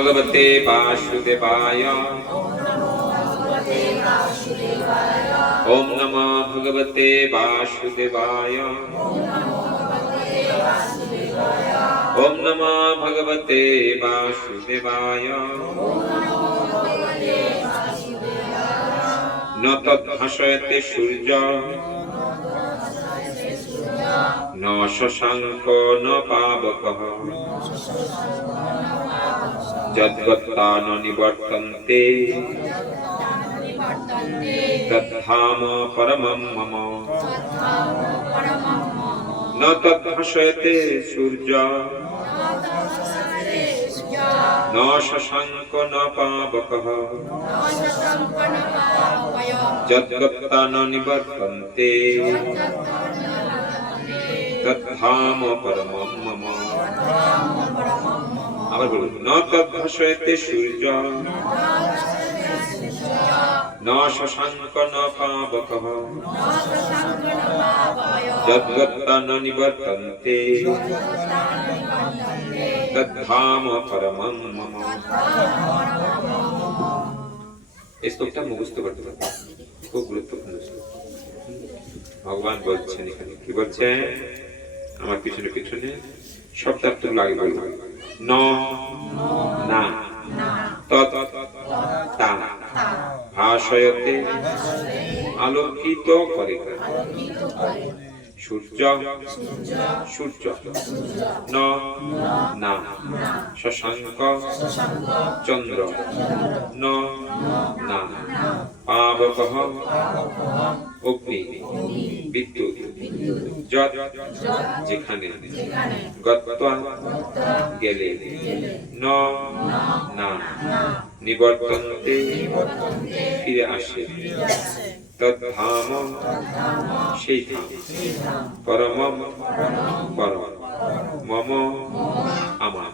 भगवते वासुदेवाय। ओम नमो भगवते वासुदेवाय। ओम नमो भगवते वासुदेवाय। न तद्भासयते सूर्य न शशांको न पावकः यद्गत्वा न निवर्तन्ते तद्धाम परमं मम। न तद्भासयते सूर्य न शशांको न पावकः यद्गत्वा न निवर्तन्ते तद्धाम परमं मम। আবার বলুন, ন তদ্ভাসয়তে সূর্য ন শশাঙ্ক ন পাবকঃ যদ্গত্বা ন নিবর্তন্তে তদ্ধাম পরমং মম। এই শ্লোকটা মুখস্থ করতে হবে, খুব গুরুত্বপূর্ণ শ্লোক। ভগবান বলছেন এখানে, কি বলছেন? আমার পিছনে পিছনে শব্দার্থ লাগে বলবো। ন না তৎ তা ভাসয়তে আলোকিত করে সূর্য সূর্য ন না শশাঙ্ক চন্দ্র ন না পাবকঃ অগ্নি বিদ্যুৎ যৎ যেখানে গত্বা গেলে ন না নিবর্তন্তে ফিরে আসে তদ্ধাম সেই ধাম পরমম পরম মম আমার।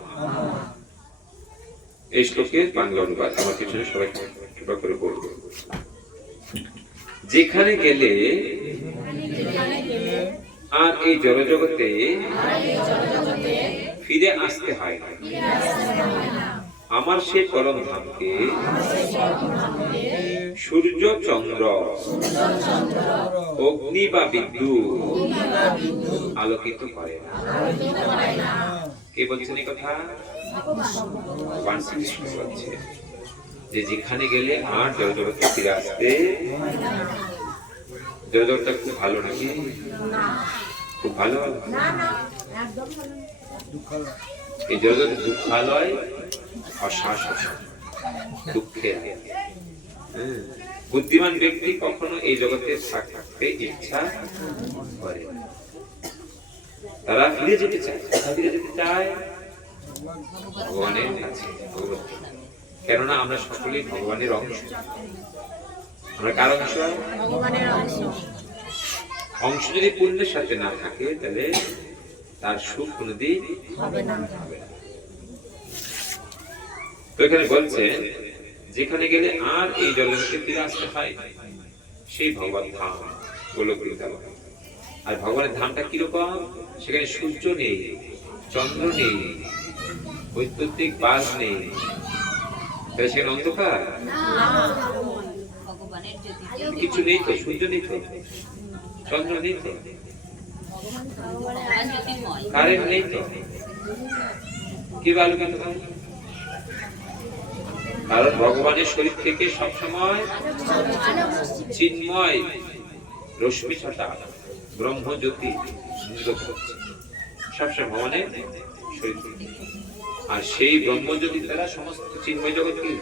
এই শ্লোকের বাংলা অনুবাদ আমার পিছনে সবাই কৃপা করে বলবে। যেখানে গেলে আর এই জড়জগতে ফিরে আসতে হয় না, আমার সেই পরম ধামকে সূর্য চন্দ্র অগ্নি বা বিদ্যুৎ আলোকিত করে না। কে বলছেন এই কথা? ভগবান শ্রীকৃষ্ণ বলছে যে যেখানে গেলে আর জড়জগতে ফিরে আসতে। জড়জগৎটা খুব ভালো নাকি? খুব ভালো? এই জগৎ দুঃখালয়, অশাশ্বত, দুঃখের। বুদ্ধিমান ব্যক্তি কখনো এই জগতে থাকতে ইচ্ছা করে, তারা ফিরে যেতে চায়। ফিরে যেতে চায় ভগবানের কাছে। কেননা আমরা সকলেই ভগবানের অংশ। আমরা কার অংশ? অংশ যদি পুণ্যের সাথে না থাকে তাহলে তার সুখ কোনদিন হবে না। তো এখানে বলছেন যেখানে গেলে আর এই জগতে ফিরে আসতে হয় সেই ভগবান ধাম গোলক বৃন্দাবন। আর ভগবানের ধামটা কিরকম? সেখানে সূর্য নেই, চন্দ্র নেই, বৈদ্যুতিক বাস নেই, তাহলে সেখানে অন্ধকার কিছু নেই তো। সূর্য নেই তো, চন্দ্র নেই তো, কারেন্ট নেই তো, কি আলোকিত হয়? কারণ ভগবানের শরীর থেকে সবসময় চিন্ময় রশ্মি ছটা ব্রহ্ম জ্যোতি নির্গত হচ্ছে সবসময় ভগবানের শরীর থেকে। আর সেই ব্রহ্ম জ্যোতি দ্বারা সমস্ত চিন্ময় জগৎ কি?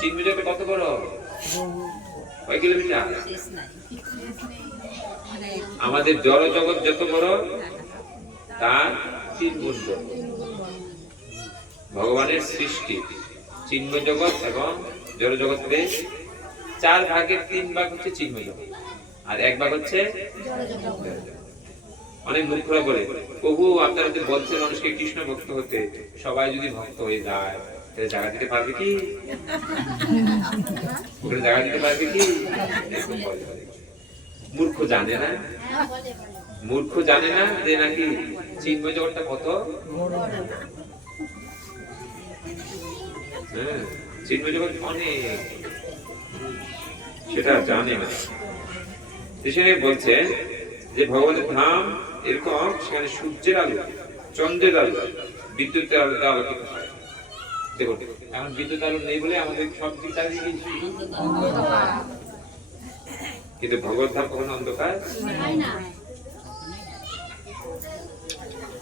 চিন্ময় জগৎ কত বড়? কয় কিলোমিটার? আমাদের জড় জগৎ যত বড় তার 3 গুণ বড়। ভগবানের সৃষ্টি চিন্ময় জগৎ এবং জড় জগতের 4 ভাগের 3 ভাগ হচ্ছে চিন্ময় জগৎ, আর 1 ভাগ হচ্ছে জড় জগৎ। অনেক মূর্খরা বলে, প্রভু আপনারা যে বলছেন মানুষকে কৃষ্ণ ভক্ত হতে, সবাই যদি ভক্ত হয়ে যায় তাহলে জায়গা দিতে পারবে কি? ওখানে জায়গা দিতে পারবে কি? মূর্খ জানে না, মূর্খ জানে না যে নাকি চিন্ময় জগৎটা কত। হ্যাঁ, চিন্ময় জগৎ অনেক, সেটা জানে না। সেখানে বলছে যে ভগবানের ধাম এরকম, সেখানে সূর্যের আলো, চন্দ্রের আলো, বিদ্যুতের আলো আলোকিত হয়। দেখুন এখন বিদ্যুৎ আলো নেই বলে আমাদের সব দিক চারিদিকে, কিন্তু ভগবত ধাম কখনো অন্ধকার না।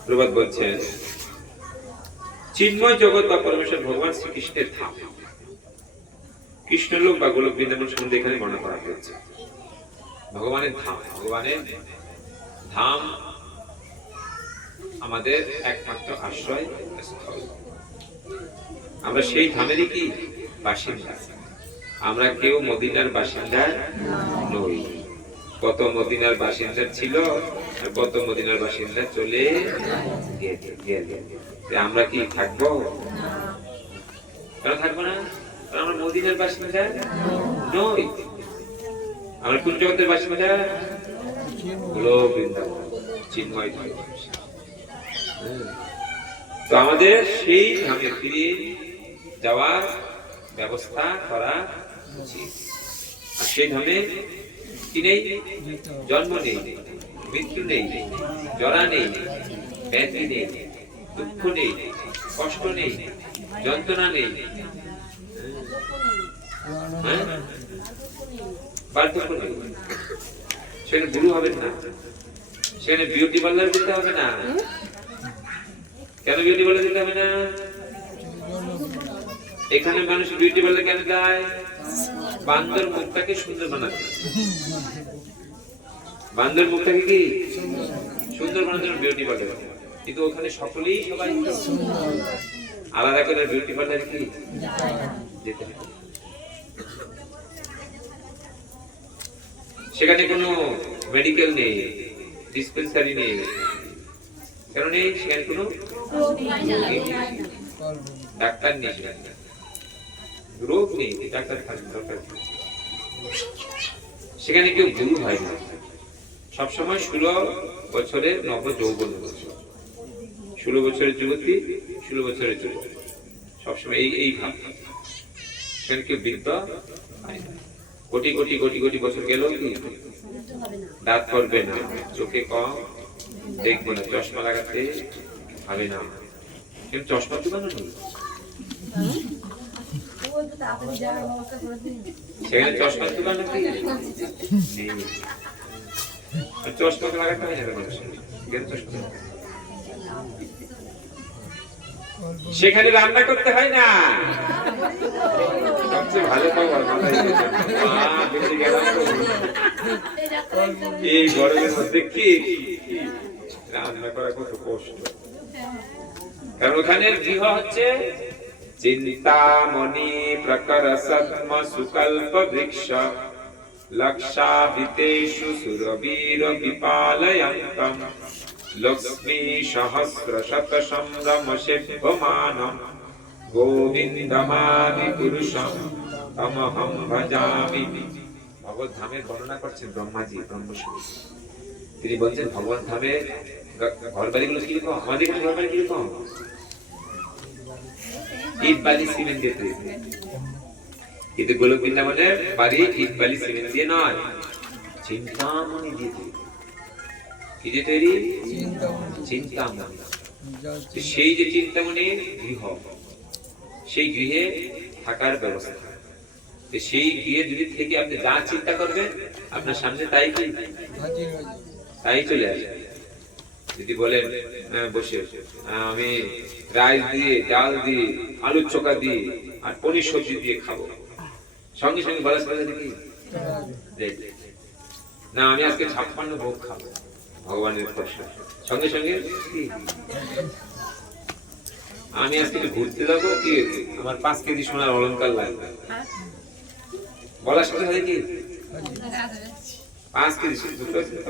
প্রবাদ বলছেন চিন্ময় জগৎ বা পরমেশ্বর ভগবান শ্রীকৃষ্ণের ধাম, কৃষ্ণলোক বা গোলক বৃন্দাবন সম্বন্ধে এখানে বর্ণনা করা হয়েছে। ভগবানের ধাম, ভগবানের ধাম আমাদের একমাত্র আশ্রয় স্থল। আমরা সেই ধামেরই কি বাসিন্দা, আমরা কেউ মদিনার বাসিন্দা নই। কত মদিনার বাসিন্দা ছিল আর কত মদিনার বাসিন্দা চলে গেল। আমরা কি থাকবো? কেন থাকবো না? আমরা মদিনার বাসিন্দা নই। আমরা কোন জগতের বাসিন্দা? গোলক বৃন্দাবন, চিন্ময় ধাম। তো আমাদের সেই ধামে ফিরে যাওয়ার ব্যবস্থা করা উচিত। আর সেই ধামে কি নেই? জন্ম নেই, মৃত্যু নেই, জরা নেই, ব্যাধি নেই, দুঃখ নেই, কষ্ট নেই, যন্ত্রণা নেই, পার্থক্য নেই। সেখানে গুরু হবেন না, সেখানে বিউটি পার্লার দিতে হবে না। কেন বিউটি পার্লার দিতে হবে না? এখানে মানুষ বিউটি পার্লার কেন যায়? বান্দর মুখটাকে সুন্দর বানাতে। বান্দর মুখটাকে কি সুন্দর বানানোর জন্য বিউটি পার্লার। কিন্তু ওখানে সকলেই সবাই আলাদা করে বিউটি পার্লার কি যেতে হবে। সেখানে কোনো মেডিকেল নেই, ডিসপেন্সারি নেই। কেন নেই? সেখানে কোনো ডাক্তার নেই, রোগ নেই, ডাক্তার থাকবে দরকার। সেখানে কেউ গুরু হয় না। সবসময় 16 বছরের নব যৌবন, 16 বছরের যুবতী, 16 বছরের যুবক, সবসময় এই ভাব। সেখানে কেউ বৃদ্ধ হয় না। কোটি কোটি কোটি কোটি বছর গেল কি দাঁত পড়বে না, চোখে কম দেখবো না, চশমা লাগাতে হবে না। কিন্তু চশমার দোকানও নেই সেখানে, চশমার দোকানও কি নেই। চশমা তো লাগাতে হয় না মানুষের, সেখানে রান্না করতে হয় না। সবচেয়ে ভালো খবর, এই গরমের মধ্যে কি রান্না করা কত কষ্ট। কারণ ওখানে গৃহ হচ্ছে চিন্তামণি প্রকর সদ্ম সুকল্প বৃক্ষ লক্ষাভিতেষু সুরবীর বিপালয়ন্তম লক্ষ্মী সহস্র শত সম্ভ্রম শিবমানম গোবিন্দমাদি পুরুষম তমহং ভজামি। ভগবত ধামের বর্ণনা করছেন ব্রহ্মাজি, ব্রহ্মশিব। তিনি বলছেন ভগবান ধামের ঘর বাড়িগুলো কিরকম, আমাদের ঘর বাড়ি কিরকম? ইট বালি সিমেন্ট দিয়ে তৈরি। কিন্তু গোলক বৃন্দাবনের বাড়ি ইট বালি সিমেন্ট দিয়ে নয়, চিন্তামণি দিয়ে তৈরি। কি দিয়ে তৈরি? চিন্তামণি। সেই যে চিন্তামণির গৃহ, সেই গৃহে থাকার ব্যবস্থা। সেই গৃহে যদি থেকে আপনি যা চিন্তা করবেন আপনার সামনে তাই কি তাই চলে আসবে। যদি বলেন বসে আমি রাইস দিয়ে, ডাল দিয়ে, আলুর চোখা দিয়ে আর পনির সবজি দিয়ে খাবো, সঙ্গে সঙ্গে বলার সাথে দেখি না আমি আজকে 56 ভোগ খাবো ভগবানের প্রসাদ, সঙ্গে সঙ্গে আমি আজকে একটু ঘুরতে যাবো, কি আমার 5 কেজি সোনার অলংকার লাগবে, বলার সাথে সাথে কি 5 কেজি,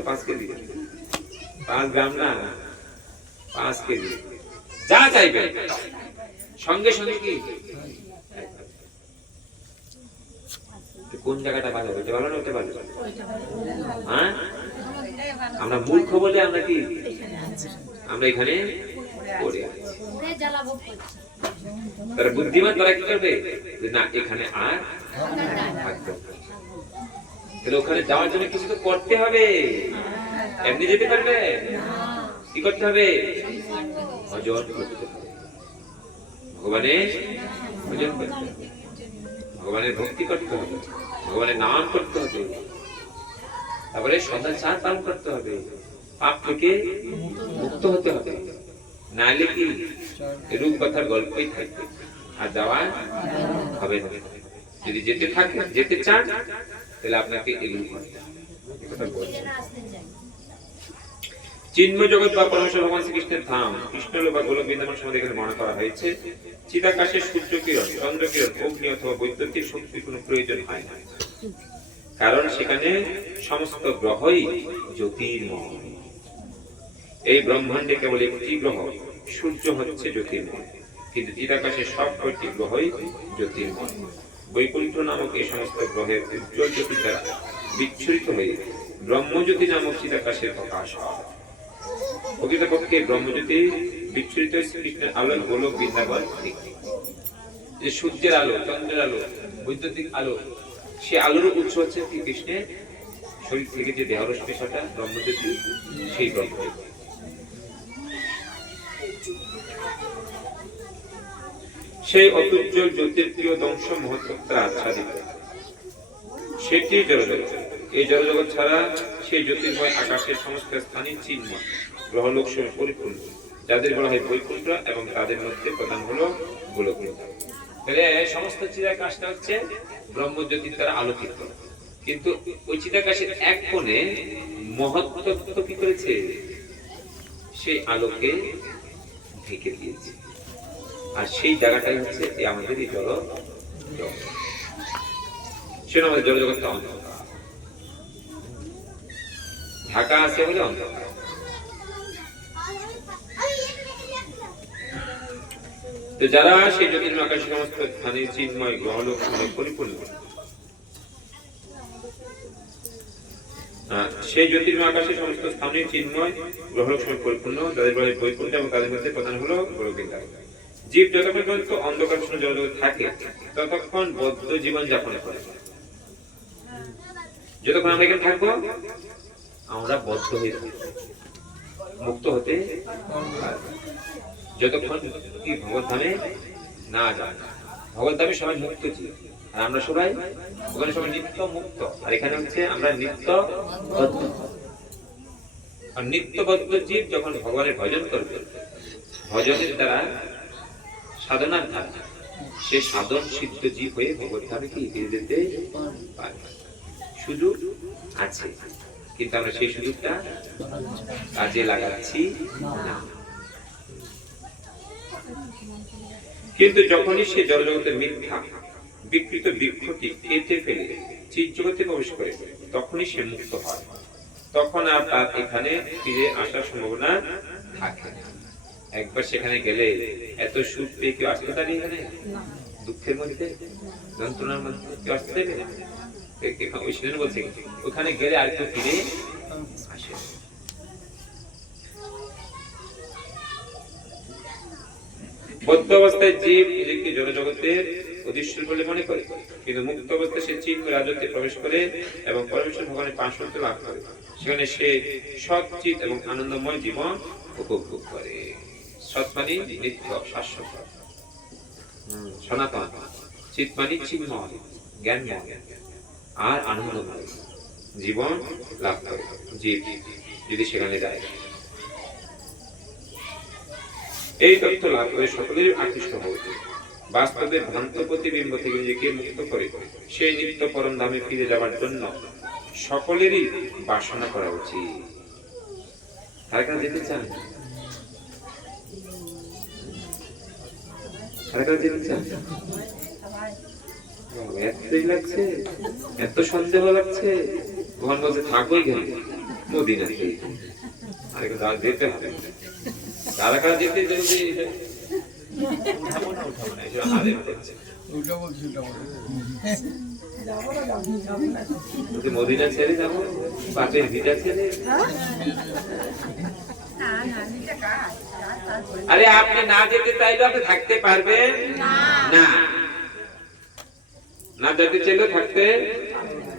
5 কেজি, 5 গ্রাম না, 5 কেজি যা চাইবে সঙ্গে সঙ্গে কি। কোন জায়গাটা ভালো, এটা ভালো না ওটা ভালো? হ্যাঁ, আমরা মূর্খ বলে আমরা কি আমরা এখানে পড়ে আছি। তারা বুদ্ধিমান, তারা কি করবে যে না এখানে আর থাকবে। তাহলে ওখানে যাওয়ার জন্য কিছু তো করতে হবে, এমনি যেতে পারবে? কি করতে হবে? ভজন করতে হবে, ভগবানের ভজন করতে হবে, ভগবানের ভক্তি করতে হবে, ভগবানের নাম করতে হবে, তারপরে সদাচার পালন করতে হবে, পাপ থেকে মুক্ত হতে হবে। নাহলে কি রূপ কথার গল্পই থাকবে, আর যাওয়া হবে না। যদি যেতে চান তাহলে আপনাকে এগুলো করতে হবে। চিন্ময় জগৎ বা পরমেশ্বর ভগবান শ্রীকৃষ্ণের ধাম, কৃষ্ণলোক বা গোলক বৃন্দাবন সম্বন্ধে এখানে বর্ণনা করা হয়েছে। চিদাকাশে সূর্য কিরণ, চন্দ্র কিরণ, অগ্নি অথবা বৈদ্যুতিক শক্তির কোনো প্রয়োজন হয় না, কারণ সেখানে সমস্ত গ্রহই জ্যোতির্ময়। এই ব্রহ্মাণ্ডে কেবল একটি গ্রহ সূর্য হচ্ছে জ্যোতির্ময়, কিন্তু চিদাকাশে সব কয়টি গ্রহই জ্যোতির্ময়। বৈকুণ্ঠ নামক এই সমস্ত গ্রহের উজ্জ্বল জ্যোতি দ্বারা বিচ্ছুরিত হয়ে ব্রহ্মজ্যোতি নামক চিদাকাশের প্রকাশ হয়। প্রকৃতপক্ষে ব্রহ্মজ্যোতি বিচ্ছুরিত শ্রীকৃষ্ণের আলোর গোলক বৃন্দাবন থেকে। যে সূর্যের আলো, চন্দ্রের আলো, বৈদ্যুতিক আলো, সে আলোর উৎস হচ্ছে শ্রীকৃষ্ণের শরীর থেকে যে দেহরশ্মি ছটা ব্রহ্মজ্যোতি, সেই ব্রহ্মজ্যোতি। সেই অতুজ্জ্বল জ্যোতির্প্রিয় দংশ মহত্ত্বে আচ্ছাদিত সেটি জড়জগৎ। এই জড়জগৎ ছাড়া সেই জ্যোতির্ময় আকাশের সমস্ত স্থানই চিন্ময়, গ্রহলোক সময় পরিপূর্ণ, যাদের বলা হয় বৈকুণ্ঠ, এবং তাদের মধ্যে প্রধান হলো গোলক। তাহলে সমস্ত চিদাকাশটা হচ্ছে ব্রহ্মজ্যোতির দ্বারা আলোকিত, কিন্তু ওই চিদাকাশের এক কোণে মহত্ত্ব কি করেছে? সেই আলোকে ঢেকে দিয়েছে, আর সেই জায়গাটাই হচ্ছে আমাদের এই জগৎ। সেটা আমাদের জড়জগৎটা অন্ধকার, ঢাকা আছে বলে অন্ধকার। তো যারা সেই জ্যোতির্ময় আকাশের সমস্ত স্থানে চিন্ময় গ্রহলোক পরিপূর্ণ, সেই জ্যোতির্ময় আকাশের সমস্ত স্থানে চিন্ময় গ্রহলোক সময় পরিপূর্ণ, যাদের বলে বৈকুণ্ঠ, এবং তাদের মধ্যে প্রধান হলো গোলক বৃন্দাবন। জীব যতক্ষণ পর্যন্ত অন্ধকার শূন্য জগতে থাকে ততক্ষণ বদ্ধ জীবন যাপন করে। যতক্ষণ আমরা এখানে থাকবো আমরা বদ্ধ হয়ে থাকবো, মুক্ত হতে যতক্ষণ কি ভগবদ্ধামে না যায়। ভগবদ্ধামে সবাই মুক্ত জীব, আর আমরা সবাই ওখানে সবাই নিত্য মুক্ত, আর এখানে হচ্ছে আমরা নিত্য বদ্ধ। আর নিত্যবদ্ধ জীব যখন ভগবানের ভজন করবে, ভজনের দ্বারা সাধনার দ্বারা সে সাধন সিদ্ধ জীব হয়ে ভগবদ্ধামে কি ফিরে যেতে পারে। সুযোগ আছে, কিন্তু আমরা সেই সুযোগটা কাজে লাগাচ্ছি না। কিন্তু যখনই সে জড়জগতের মিথ্যা বিকৃত বৃক্ষটি কেটে ফেলে চিৎ জগতে প্রবেশ করে, তখনই সে মুক্ত হয়। তখন আর তার এখানে ফিরে আসার সম্ভাবনা থাকে না। একবার সেখানে গেলে এত সুখ পেয়ে কেউ আসতে পারে? এখানে দুঃখের মধ্যে, যন্ত্রণার মধ্যে কেউ আসতে দেবে না। ওই সেদিন বলছে ওখানে গেলে আর কেউ ফিরে আসে। বদ্ধ অবস্থায় জীব নিজেকে জড়জগতের অধীশ্বর বলে মনে করে, কিন্তু মুক্ত অবস্থায় সে চিন্ময় রাজত্বে প্রবেশ করে এবং পরমেশ্বর ভগবানের পার্শ্বত্ব লাভ করে। সেখানে সে সৎচিত এবং আনন্দময় জীবন উপভোগ করে। সৎ মানে নিত্য, শাশ্বত, সনাতন। চিত মানে চিন্ময়, জ্ঞানময়, আর আনন্দময় জীবন লাভ করে জীব যদি সেখানে যায়। এই তথ্য লাভ করে সকলেরই আকৃষ্ট হওয়া উচিত। বাস্তবে ভ্রান্ত প্রতিবিম্ব থেকে নিজেকে মুক্ত করে সেই নিত্য পরম ধামে ফিরে যাওয়ার জন্য সকলেরই বাসনা করা উচিত। তার কাছে যেতে চান? তার কাছে যেতে চান? এতই লাগছে, এত সন্দেহ লাগছে, ভগবান বলছে থাকবোই কেন মদিনাতে, আর যেতে হবে। তারা কারা যেতে জলদি উঠাবো না, উঠাবো না, এসব আদেশ করছে। মদিনা ছেড়ে যাবো, বাপের ভিটা ছেড়ে? আরে আপনি না যেতে চাইলে আপনি থাকতে পারবেন না, না যেতে চাইলেও থাকতে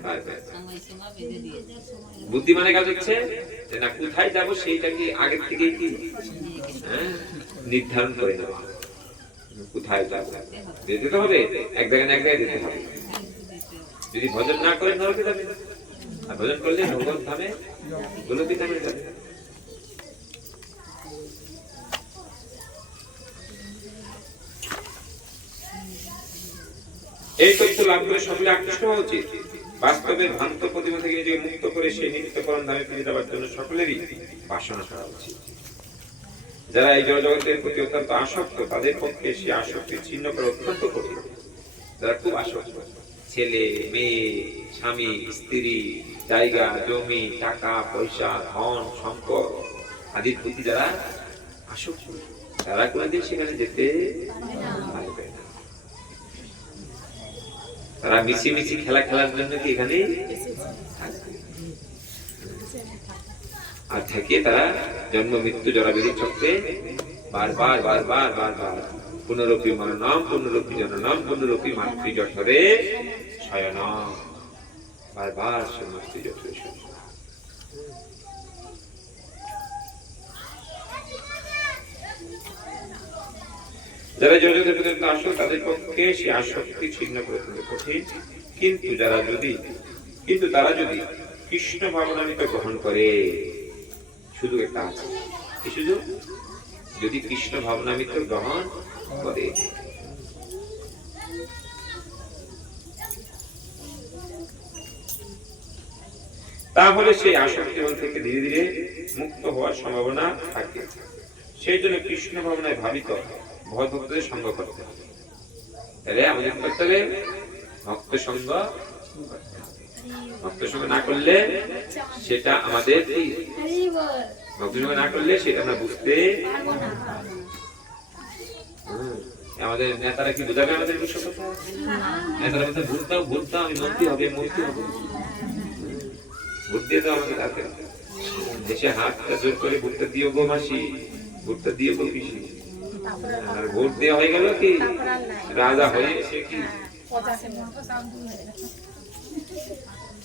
পারবেন। বুদ্ধিমানের কাজ হচ্ছে যে না কোথায় যাব সেইটাকে আগে থেকেই কি নির্ধারণ করে নেওয়া। কোথায় যাব যেতে তো হবে, এক জায়গায় না এক জায়গায় যেতে হবে। যদি ভজন না করেন নরকে যাবেন, আর ভজন করলে ভগবত ধামে গোলকে ধামে যাবেন। এই তথ্য লাভ করে সকলে আকৃষ্ট হওয়া উচিত। বাস্তবের ভ্রান্ত প্রতিমা থেকে নিজেকে মুক্ত করে সেই নিত্য পরম ধামে ফিরে যাওয়ার জন্য সকলেরই বাসনা করা উচিত। যারা এই জগতের প্রতি অত্যন্ত আসক্ত তাদের পক্ষে সেই আসক্তি ছিন্ন করা অত্যন্ত কঠিন। যারা খুব আসক্ত, ছেলে মেয়ে স্বামী স্ত্রী জায়গা জমি টাকা পয়সা ধন সম্পদ আদির প্রতি যারা আসক্ত, তারা কোনদিন সেখানে যেতে পারবে না। তারা মিছিমিছি খেলা খেলার জন্য কি এখানে থাকবে, আর থেকে তারা জন্ম মৃত্যু জরাবেরি চক্রে বারবার বারবার বারবার পুনরপি মরণম পুনরপি জননম পুনরপি মাতৃ জঠরে শয়নম, বারবার সে মাতৃ জঠরে শয়ন। যারা জগতের প্রতি আসক্ত তাদের পক্ষে সে আসক্তি ছিন্ন করে তুলতে কঠিন। কিন্তু তারা যদি কৃষ্ণ ভাবনামৃত গ্রহণ করে, শুধু একটা আছে কি, শুধু যদি কৃষ্ণ ভাবনামৃত গ্রহণ করে তাহলে সেই আসক্তি থেকে ধীরে ধীরে মুক্ত হওয়ার সম্ভাবনা থাকে। সেই জন্য কৃষ্ণ ভাবনায় ভাবিত ভক্তদের সঙ্গ করতে হবে। তাহলে আমাদের করতে হবে ভক্ত সঙ্গ। ভক্ত সঙ্গ না করলে সেটা আমাদের ভক্ত সঙ্গ না করলে সেটা আমরা বুঝতে পারবো না। আমাদের নেতারা কি বোঝাবে আমাদের বিষয় কথা? নেতারা বলতে ভোট দাও আমি মন্ত্রী হবে ভোট দিয়ে দাও আমাকে, তাকে দেশে হাতটা জোর করে ভোটটা দিও গো মাসি, ভোটটা দিও গো পিসি, আর ভোট দেওয়া হয়ে গেল কি রাজা হয়ে সে কি।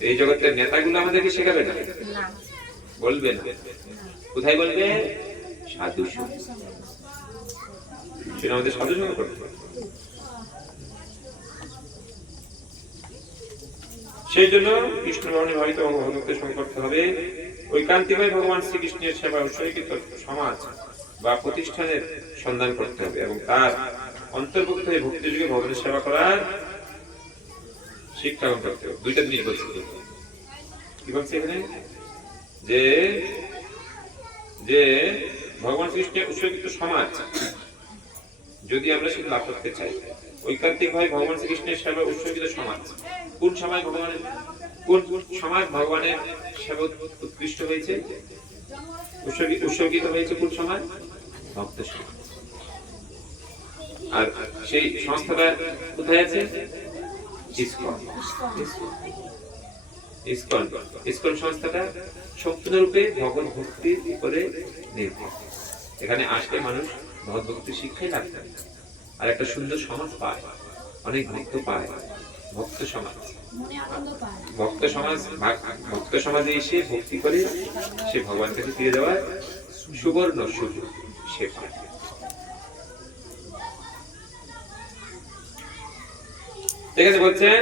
এই জগতের নেতাগুলো আমাদেরকে শেখাবে না, বলবে না। কোথায় বলবে? সাধু সঙ্গ। সেটা আমাদের সাধু সঙ্গ করতে হবে। সেই জন্য কৃষ্ণ ভবনে ভাবিত ভক্তের সঙ্গ করতে হবে। ঐকান্তিকভাবে ভগবান শ্রীকৃষ্ণের সেবা উৎসর্গিত সমাজ বা প্রতিষ্ঠানের সন্ধান করতে হবে এবং তার অন্তর্ভুক্ত হয়ে ভক্তিযোগে ভগবানের সেবা করার শিক্ষা করতে হবে। দুইটা জিনিস বলছে। কি বলছে এখানে? যে ভগবান শ্রীকৃষ্ণের উৎসর্গিত সমাজ যদি আমরা সেটা লাভ করতে চাই, ঐকান্তিক ভাবে ভগবান শ্রীকৃষ্ণের সেবা উৎসর্গিত সমাজ, কোন সমাজ ভগবানের সেবা উৎকৃষ্ট হয়েছে, উৎসর্গিত হয়েছে? কোন সমাজ? ভক্ত সমাজ। আর সেই সংস্থাটা কোথায় আছে? ইসকন সংস্থাটা সম্পূর্ণরূপে ভগবত ভক্তির উপরে নির্ভর। এখানে আসলে মানুষ ভগবত ভক্তির শিক্ষাই লাভ করে আর একটা সুন্দর সমাজ পায়, অনেক ভক্ত পায়। ভক্ত সমাজে এসে ভক্তি করে সে ভগবানের কাছে ফিরে যাওয়ার সুবর্ণ সুযোগ সে পায়। ঠিক আছে, বলছেন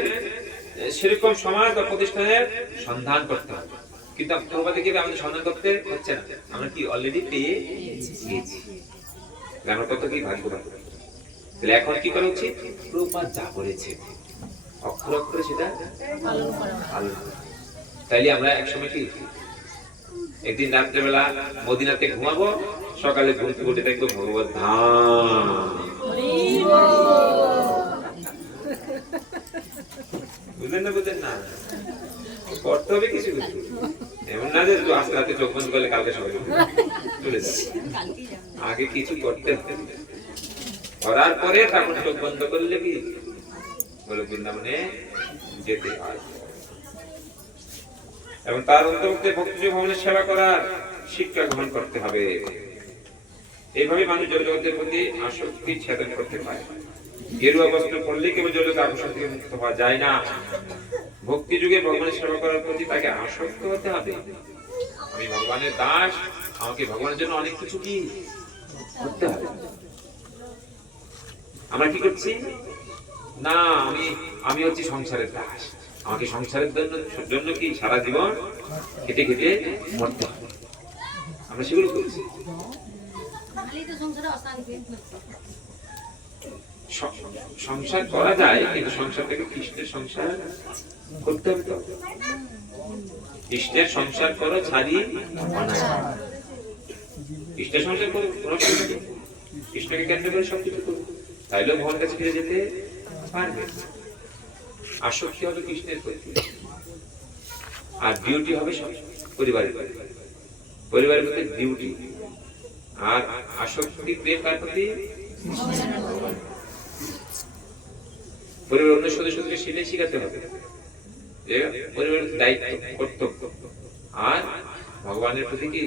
সেরকম সমাজ বা প্রতিষ্ঠানের সন্ধান করতে হবে। কিন্তু আমাদের সন্ধান করতে হচ্ছে না, আমরা কি অলরেডি পেয়ে গেছি। আমরা কত কি ভাগ্যবান। তাহলে এখন কি করা উচিত? প্রভুপাদ যা বলেছে অক্ষর অক্ষরে সেটা পালন করা। তাইলে আমরা একসময় কি একদিন রাত্রেবেলা মদিনাতে ঘুমাবো, সকালে ঘুম থেকে উঠে দেখবো ভগবত ধাম। বুঝলেন না? করতে হবে কিছু কিছু, এমন না যে আজকে রাতে চোখ বন্ধ করলে কালকে সবাই চলে যাবে। আগে কিছু করতে হবে, করার পরে তখন চোখ বন্ধ করলে কি বলে বৃন্দাবনে যেতে হয়। এবং তার অন্তর্ভুক্ত ভক্তি ভবনের সেবা করার শিক্ষা গ্রহণ করতে হবে। এইভাবে মানুষ জড়জগতের প্রতি আসক্তি ছেদন করতে পারে। গেরুয়া বস্ত্র পরলে কেবল জড়জগতের আকর্ষণ থেকে মুক্ত হওয়া যায় না, ভক্তি যুগে ভগবানের সেবা করার প্রতি তাকে আসক্ত হতে হবে। আমি ভগবানের দাস, আমাকে ভগবানের জন্য অনেক কিছু কি করতে হবে। আমরা কি করছি না, আমি হচ্ছি সংসারের দাস, আমাকে সংসারের জন্য কি সারা জীবন খেটে খেটে মরতে হবে, আমরা সেগুলো করছি। সংসার করা যায়, কিন্তু সংসার থেকে কৃষ্ণের সংসার করতে হবে। তো কৃষ্ণের সংসার করো ছাড়ি কৃষ্ণের সংসার করো, কৃষ্ণকে কেন্দ্র করে সবকিছু করো, তাইলেও ভগবানের কাছে ফিরে যেতে পারবে। আসক্তি হবে কৃষ্ণের প্রতি, আর ডিউটি হবে পরিবারের প্রতি ডিউটি। আর আসক্তি প্রেম কার প্রতি? পরিবারের অন্য সদস্যদেরকে সেটাই শিখাতে হবে যে পরিবারের দায়িত্ব, কর্তব্য। আর ভগবানের প্রতি কি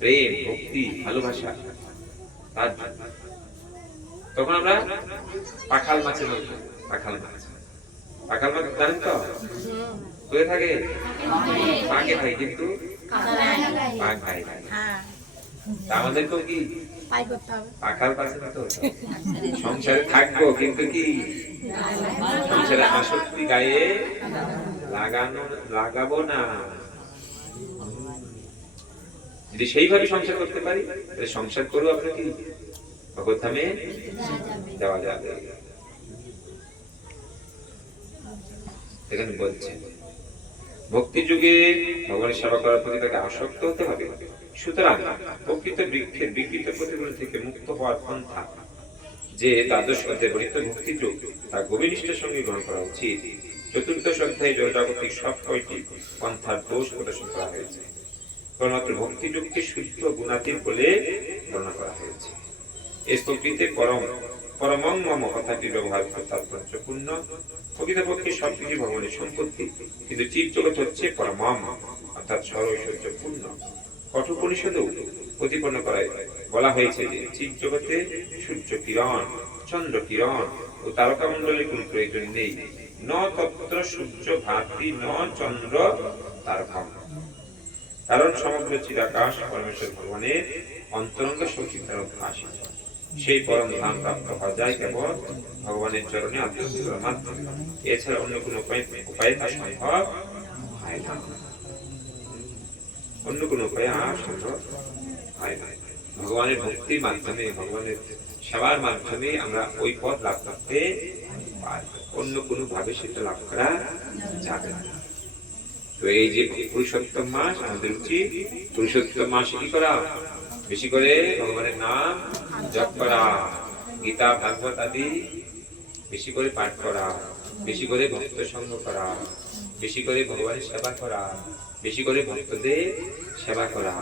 প্রেম, ভক্তি, ভালোবাসা। তার তখন আমরা পাখাল মাছের মতো, পাখাল মাছ জানেন তো কোথায় থাকে? পাকে থাকে, কিন্তু পাক খায় না। আমাদেরকেও কি পাখাল মাছের মতো সংসারে থাকবো, কিন্তু কি সংসারে আসক্তি গায়ে লাগাবো না। যদি সেইভাবে সংসার করতে পারি, তাহলে সংসার করবো আপনার কি ভগবত ধামে যাওয়া যাবে। এখানে বলছে ভক্তি যুগে ভগবানের সেবা করার প্রতি তাকে আসক্ত হতে হবে। সুতরাং প্রকৃত বৃক্ষের বিকৃত প্রতিগুলো থেকে মুক্ত হওয়ার পন্থা যে দ্বাদশ অধ্যায়ে বর্ণিত ভক্তি যোগ, তা গভীর নিষ্ঠার সঙ্গে গ্রহণ করা উচিত। চতুর্দশ অধ্যায়ে জগজাগতিক সব কয়টি পন্থার দোষ প্রদর্শন করা হয়েছে, কেবলমাত্র ভক্তি যোগকে শুদ্ধ গুণাতীত বলে বর্ণনা করা হয়েছে। এই স্তবটিতে পরমং মম কথাটির ব্যবহার তাৎপর্যপূর্ণ। প্রকৃতপক্ষে সবকিছু ভগবানের সম্পত্তি, কিন্তু জীব জগৎ হচ্ছে পরমম অর্থাৎ সর্বৈশ্বর্যপূর্ণ। কঠোপনিষদেও প্রতিপন্ন করায় বলা হয়েছে যে জীব জগতে সূর্য কিরণ, চন্দ্র কিরণ ও তারকা মণ্ডলের কোন প্রয়োজন নেই। ন তত্র সূর্য ভাতি ন চন্দ্র তারকা, কারণ সমগ্র চিদাকাশ পরমেশ্বর ভগবানের অন্তরঙ্গ শক্তি দ্বারা উদ্ভাসিত। সেই পরম ধাম প্রাপ্ত হওয়া যায় কেবল ভগবানের চরণে আত্মনিবেদনের মাধ্যমে, এছাড়া অন্য কোনো উপায়ে তা সম্ভব হয় না। অন্য কোনো উপায়ে সম্ভব হয় না। ভগবানের ভক্তির মাধ্যমে, ভগবানের সেবার মাধ্যমে আমরা ওই পদ লাভ করতে পারি, অন্য কোনো ভাবে সেটা লাভ করা যাবে না। তো এই যে পুরুষোত্তম মাস, আমাদের উচিত পুরুষোত্তম মাসে কি করা? বেশি করে ভগবানের নাম জপ করা, গীতা ভাগবত আদি বেশি করে পাঠ করা, বেশি করে ভক্ত সঙ্গ করা, বেশি করে ভগবানের সেবা করা, বেশি করে ভক্তদের সেবা করা।